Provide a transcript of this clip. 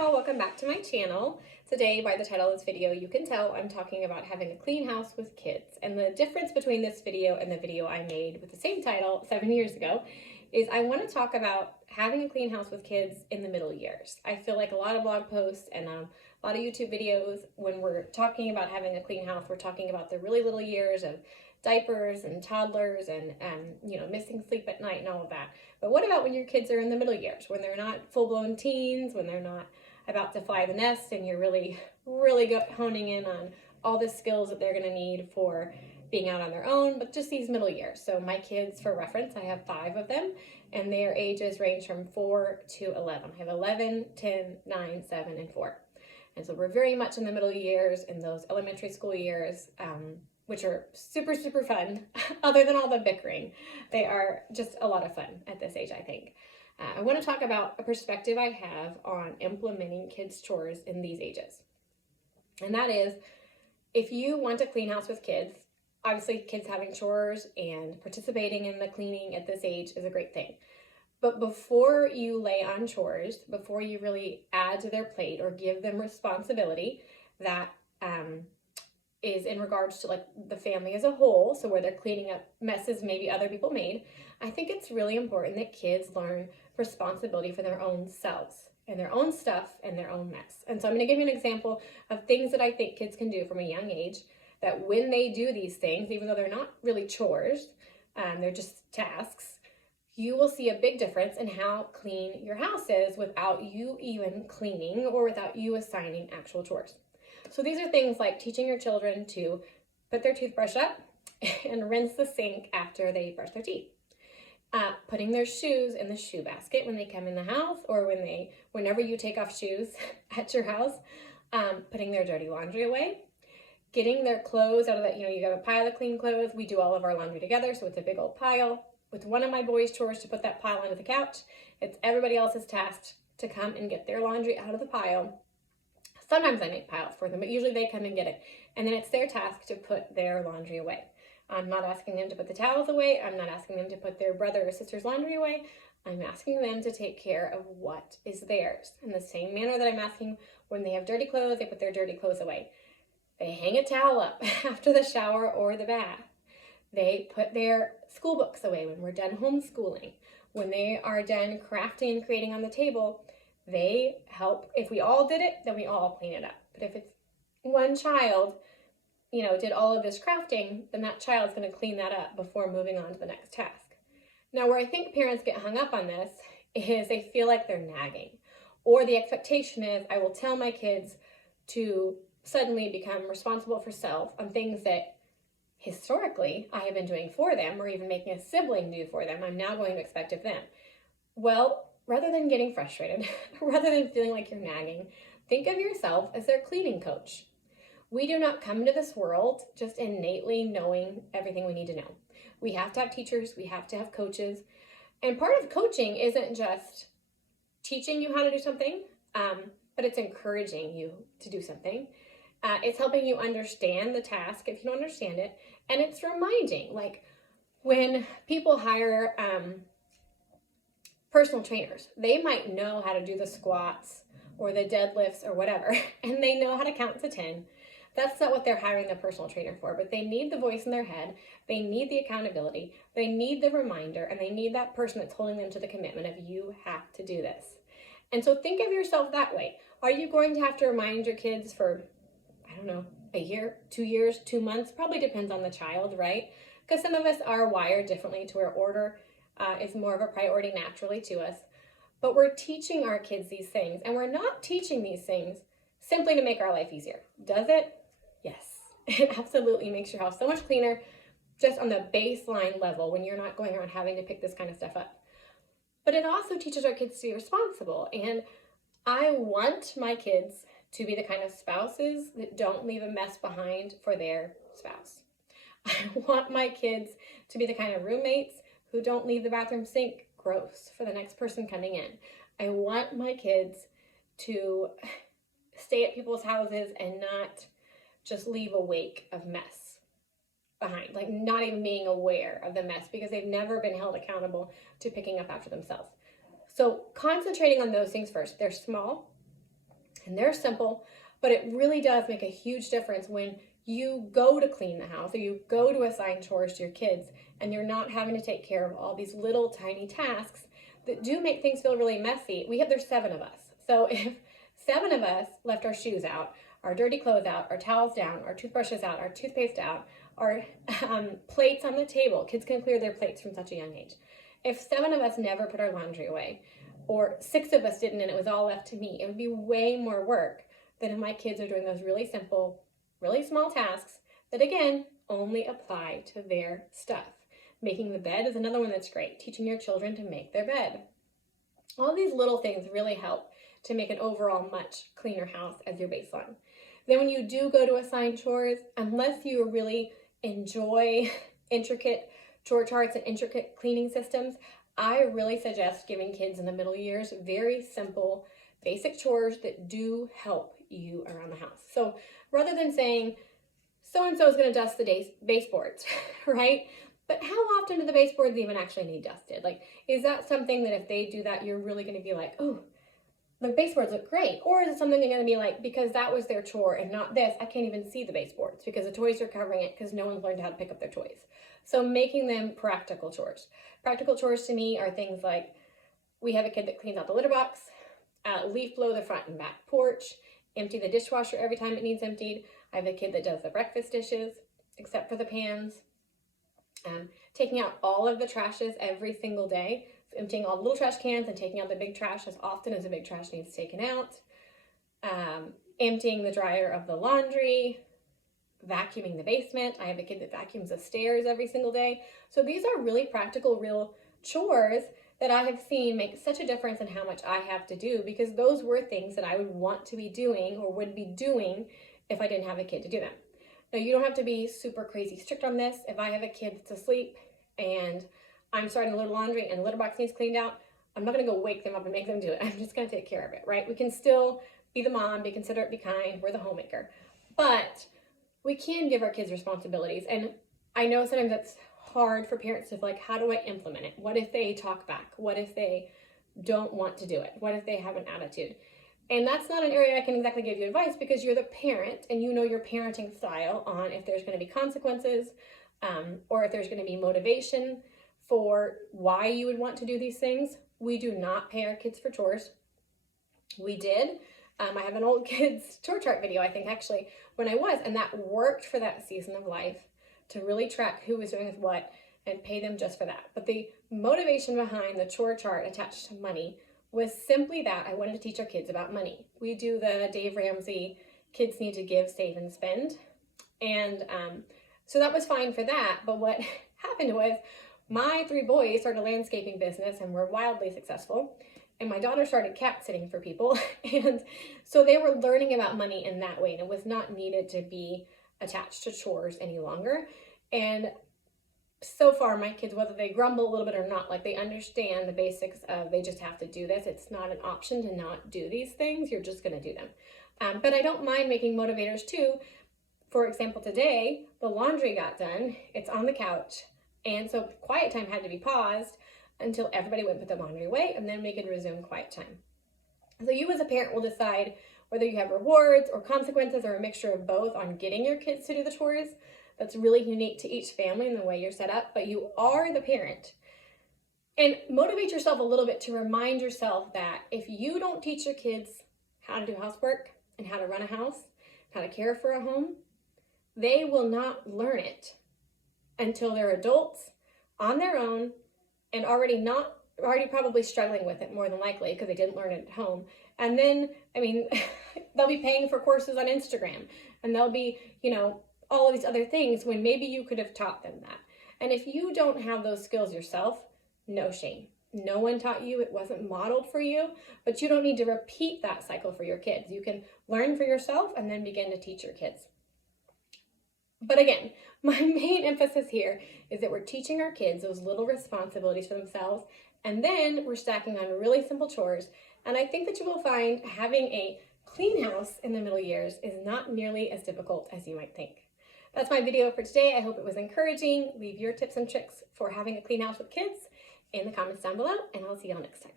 y'all, welcome back to my channel. Today, by the title of this video, you can tell I'm talking about having a clean house with kids. And the difference between this video and the video I made with the same title 7 years ago is I want to talk about having a clean house with kids in the middle years. I feel like a lot of blog posts and a lot of YouTube videos, when we're talking about having a clean house, we're talking about the really little years of diapers and toddlers and missing sleep at night and all of that. But what about when your kids are in the middle years, when they're not full-blown teens, when they're not about to fly the nest, and you're really honing in on all the skills that they're going to need for being out on their own, but just these middle years. So my kids, for reference, I have 5 of them, and their ages range from 4 to 11. I have 11, 10, 9, 7, and 4. And so we're very much in the middle years, in those elementary school years, which are super, super fun, other than all the bickering. They are just a lot of fun at this age, I think. I want to talk about a perspective I have on implementing kids' chores in these ages. And that is, if you want a clean house with kids, obviously kids having chores and participating in the cleaning at this age is a great thing. But before you lay on chores, before you really add to their plate or give them responsibility that is in regards to like the family as a whole, so where they're cleaning up messes maybe other people made, I think it's really important that kids learn responsibility for their own selves and their own stuff and their own mess. And so I'm going to give you an example of things that I think kids can do from a young age, that when they do these things, even though they're not really chores, they're just tasks, you will see a big difference in how clean your house is without you even cleaning or without you assigning actual chores. So these are things like teaching your children to put their toothbrush up and rinse the sink after they brush their teeth. Putting their shoes in the shoe basket when they come in the house, or whenever you take off shoes at your house. Putting their dirty laundry away. Getting their clothes out of that, you have a pile of clean clothes. We do all of our laundry together, so it's a big old pile. With one of my boys' chores to put that pile under the couch, it's everybody else's task to come and get their laundry out of the pile. Sometimes I make piles for them, but usually they come and get it. And then it's their task to put their laundry away. I'm not asking them to put the towels away. I'm not asking them to put their brother or sister's laundry away. I'm asking them to take care of what is theirs. In the same manner that I'm asking when they have dirty clothes, they put their dirty clothes away. They hang a towel up after the shower or the bath. They put their school books away when we're done homeschooling. When they are done crafting and creating on the table, they help. If we all did it, then we all clean it up. But if it's one child, did all of this crafting, then that child's going to clean that up before moving on to the next task. Now, where I think parents get hung up on this is they feel like they're nagging, or the expectation is I will tell my kids to suddenly become responsible for self on things that historically I have been doing for them, or even making a sibling do for them. I'm now going to expect of them. Well, rather than getting frustrated, rather than feeling like you're nagging, think of yourself as their cleaning coach. We do not come into this world just innately knowing everything we need to know. We have to have teachers, we have to have coaches, and part of coaching isn't just teaching you how to do something, but it's encouraging you to do something. It's helping you understand the task if you don't understand it, and it's reminding, like when people hire personal trainers, they might know how to do the squats or the deadlifts or whatever, and they know how to count to 10. That's not what they're hiring the personal trainer for, but they need the voice in their head, they need the accountability, they need the reminder, and they need that person that's holding them to the commitment of you have to do this. And so think of yourself that way. Are you going to have to remind your kids for, I don't know, a year, 2 years, 2 months? Probably depends on the child, right? Because some of us are wired differently to where order is more of a priority naturally to us. But we're teaching our kids these things, and we're not teaching these things simply to make our life easier. Does it? Yes. It absolutely makes your house so much cleaner just on the baseline level when you're not going around having to pick this kind of stuff up. But it also teaches our kids to be responsible. And I want my kids to be the kind of spouses that don't leave a mess behind for their spouse. I want my kids to be the kind of roommates who don't leave the bathroom sink gross for the next person coming in. I want my kids to stay at people's houses and not just leave a wake of mess behind, like not even being aware of the mess because they've never been held accountable to picking up after themselves. So concentrating on those things first. They're small. And they're simple, but it really does make a huge difference when you go to clean the house or you go to assign chores to your kids and you're not having to take care of all these little tiny tasks that do make things feel really messy. There's 7 of us. So if 7 of us left our shoes out, our dirty clothes out, our towels down, our toothbrushes out, our toothpaste out, our plates on the table, kids can clear their plates from such a young age. If 7 of us never put our laundry away, or 6 of us didn't and it was all left to me, it would be way more work than if my kids are doing those really simple, really small tasks that, again, only apply to their stuff. Making the bed is another one that's great. Teaching your children to make their bed. All these little things really help to make an overall much cleaner house as your baseline. Then when you do go to assign chores, unless you really enjoy intricate chore charts and intricate cleaning systems, I really suggest giving kids in the middle years very simple, basic chores that do help you around the house. So rather than saying, so-and-so is going to dust the baseboards, right? But how often do the baseboards even actually need dusted? Like, is that something that if they do that, you're really going to be like, oh, the baseboards look great? Or is it something you're going to be like, because that was their chore and not this, I can't even see the baseboards because the toys are covering it because no one's learned how to pick up their toys. So making them practical chores. Practical chores to me are things like, we have a kid that cleans out the litter box, leaf blow the front and back porch, empty the dishwasher every time it needs emptied. I have a kid that does the breakfast dishes, except for the pans. Taking out all of the trashes every single day, emptying all the little trash cans and taking out the big trash as often as the big trash needs taken out. Emptying the dryer of the laundry, vacuuming the basement. I have a kid that vacuums the stairs every single day. So these are really practical, real chores that I have seen make such a difference in how much I have to do, because those were things that I would want to be doing or would be doing if I didn't have a kid to do them. Now, you don't have to be super crazy strict on this. If I have a kid that's asleep and I'm starting to load laundry and the litter box needs cleaned out, I'm not going to go wake them up and make them do it. I'm just going to take care of it, right? We can still be the mom, be considerate, be kind. We're the homemaker. But we can give our kids responsibilities. And I know sometimes that's hard for parents to like, how do I implement it? What if they talk back? What if they don't want to do it? What if they have an attitude? And that's not an area I can exactly give you advice, because you're the parent and you know your parenting style on if there's going to be consequences or if there's going to be motivation for why you would want to do these things. We do not pay our kids for chores. We did. I have an old kids chore chart video, I think actually, when I was, and that worked for that season of life to really track who was doing with what and pay them just for that. But the motivation behind the chore chart attached to money was simply that I wanted to teach our kids about money. We do the Dave Ramsey, kids need to give, save, and spend. And so that was fine for that. But what happened was my 3 boys started a landscaping business and were wildly successful. And my daughter started cat sitting for people. And so they were learning about money in that way. And it was not needed to be attached to chores any longer. And so far, my kids, whether they grumble a little bit or not, like they understand the basics of they just have to do this. It's not an option to not do these things. You're just going to do them. But I don't mind making motivators too. For example, today, the laundry got done. It's on the couch. And so quiet time had to be paused until everybody went put the laundry away, and then we could resume quiet time. So you as a parent will decide whether you have rewards or consequences or a mixture of both on getting your kids to do the chores. That's really unique to each family and the way you're set up, but you are the parent. And motivate yourself a little bit to remind yourself that if you don't teach your kids how to do housework and how to run a house, how to care for a home, they will not learn it until they're adults on their own and already probably struggling with it more than likely because they didn't learn it at home. And then, they'll be paying for courses on Instagram and they'll be, all of these other things when maybe you could have taught them that. And if you don't have those skills yourself, no shame. No one taught you, it wasn't modeled for you, but you don't need to repeat that cycle for your kids. You can learn for yourself and then begin to teach your kids. But again, my main emphasis here is that we're teaching our kids those little responsibilities for themselves, and then we're stacking on really simple chores. And I think that you will find having a clean house in the middle years is not nearly as difficult as you might think. That's my video for today. I hope it was encouraging. Leave your tips and tricks for having a clean house with kids in the comments down below, and I'll see y'all next time.